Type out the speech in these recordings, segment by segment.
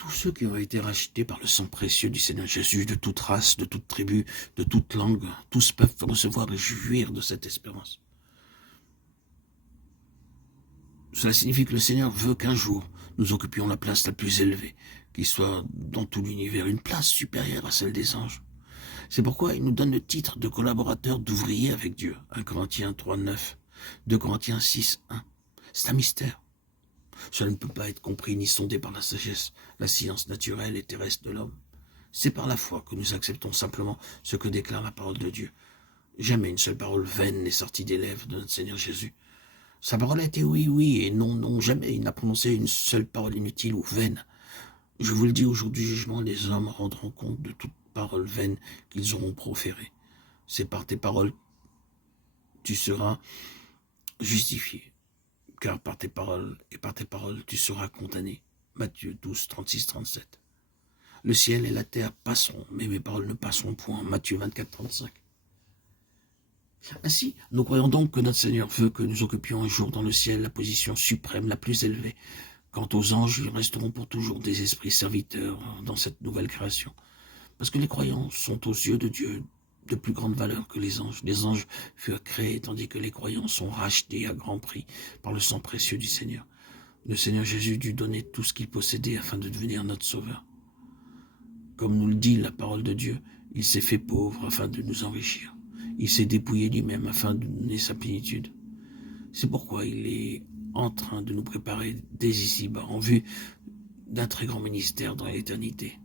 tous ceux qui ont été rachetés par le sang précieux du Seigneur Jésus, de toute race, de toute tribu, de toute langue, tous peuvent recevoir et jouir de cette espérance. Cela signifie que le Seigneur veut qu'un jour, nous occupions la place la plus élevée, qui soit dans tout l'univers, une place supérieure à celle des anges. C'est pourquoi il nous donne le titre de collaborateur, d'ouvrier avec Dieu. 1 Corinthiens 3, 9, 2 Corinthiens 6, 1. C'est un mystère. Cela ne peut pas être compris ni sondé par la sagesse, la science naturelle et terrestre de l'homme. C'est par la foi que nous acceptons simplement ce que déclare la parole de Dieu. Jamais une seule parole vaine n'est sortie des lèvres de notre Seigneur Jésus. Sa parole a été oui, oui, et non, non, jamais il n'a prononcé une seule parole inutile ou vaine. Je vous le dis, au jour du jugement, les hommes rendront compte de toute parole vaine qu'ils auront proférée. C'est par tes paroles tu seras justifié, car par tes paroles tu seras condamné. Matthieu 12, 36, 37. Le ciel et la terre passeront, mais mes paroles ne passeront point. Matthieu 24, 35. Ainsi, nous croyons donc que notre Seigneur veut que nous occupions un jour dans le ciel la position suprême, la plus élevée. Quant aux anges, ils resteront pour toujours des esprits serviteurs dans cette nouvelle création. Parce que les croyants sont aux yeux de Dieu de plus grande valeur que les anges. Les anges furent créés, tandis que les croyants sont rachetés à grand prix par le sang précieux du Seigneur. Le Seigneur Jésus dut donner tout ce qu'il possédait afin de devenir notre sauveur. Comme nous le dit la parole de Dieu, il s'est fait pauvre afin de nous enrichir. Il s'est dépouillé lui-même afin de donner sa plénitude. C'est pourquoi il est en train de nous préparer dès ici-bas en vue d'un très grand ministère dans l'éternité.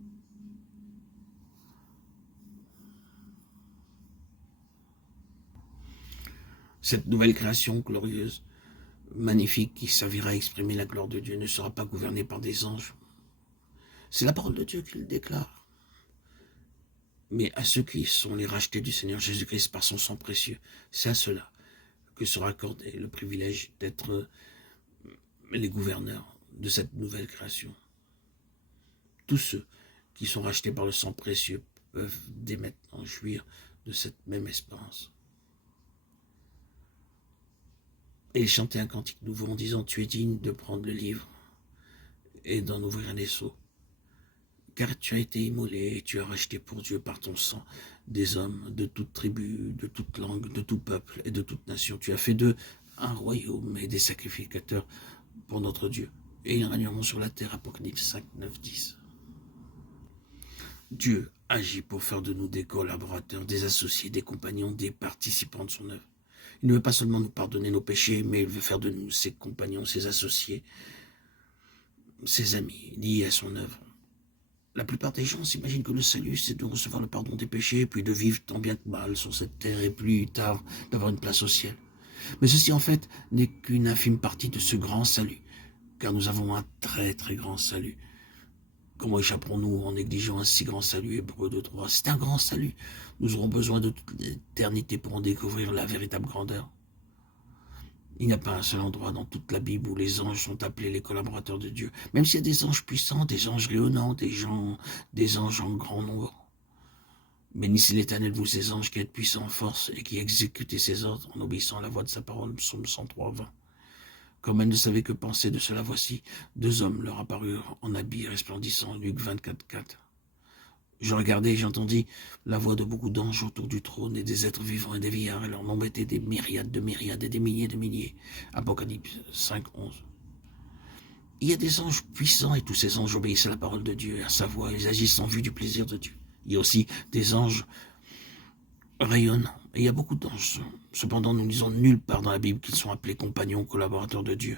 Cette nouvelle création glorieuse, magnifique, qui servira à exprimer la gloire de Dieu, ne sera pas gouvernée par des anges. C'est la parole de Dieu qui le déclare. Mais à ceux qui sont les rachetés du Seigneur Jésus-Christ par son sang précieux, c'est à cela que sera accordé le privilège d'être les gouverneurs de cette nouvelle création. Tous ceux qui sont rachetés par le sang précieux peuvent dès maintenant jouir de cette même espérance. Et ils chantaient un cantique nouveau en disant « Tu es digne de prendre le livre et d'en ouvrir un des sceaux. Car tu as été immolé et tu as racheté pour Dieu par ton sang des hommes de toute tribu, de toute langue, de tout peuple et de toute nation. Tu as fait d'eux un royaume et des sacrificateurs pour notre Dieu. Et ils régneront sur la terre. » Apocalypse 5, 9, 10. Dieu agit pour faire de nous des collaborateurs, des associés, des compagnons, des participants de son œuvre. Il ne veut pas seulement nous pardonner nos péchés, mais il veut faire de nous ses compagnons, ses associés, ses amis, liés à son œuvre. La plupart des gens s'imaginent que le salut, c'est de recevoir le pardon des péchés, puis de vivre tant bien que mal sur cette terre, et plus tard d'avoir une place au ciel. Mais ceci, en fait, n'est qu'une infime partie de ce grand salut, car nous avons un très très grand salut. Comment échapperons-nous en négligeant un si grand salut? Hébreux 2:3. C'est un grand salut. Nous aurons besoin de toute l'éternité pour en découvrir la véritable grandeur. Il n'y a pas un seul endroit dans toute la Bible où les anges sont appelés les collaborateurs de Dieu. Même s'il y a des anges puissants, des anges rayonnants, des anges en grand nombre. Bénissez l'Éternel, vous ces anges qui êtes puissants en force et qui exécutez ses ordres en obéissant à la voix de sa parole. Psaume 103, 20. Comme elles ne savaient que penser de cela, voici, 2 hommes leur apparurent en habits resplendissants. Luc 24, 4. Je regardai et j'entendis la voix de beaucoup d'anges autour du trône et des êtres vivants et des vieillards, et leur nombre était des myriades de myriades et des milliers de milliers. Apocalypse 5, 11. Il y a des anges puissants et tous ces anges obéissent à la parole de Dieu et à sa voix. Ils agissent en vue du plaisir de Dieu. Il y a aussi des anges rayonnants. Et il y a beaucoup d'anges. Cependant, nous ne lisons nulle part dans la Bible qu'ils sont appelés compagnons, collaborateurs de Dieu.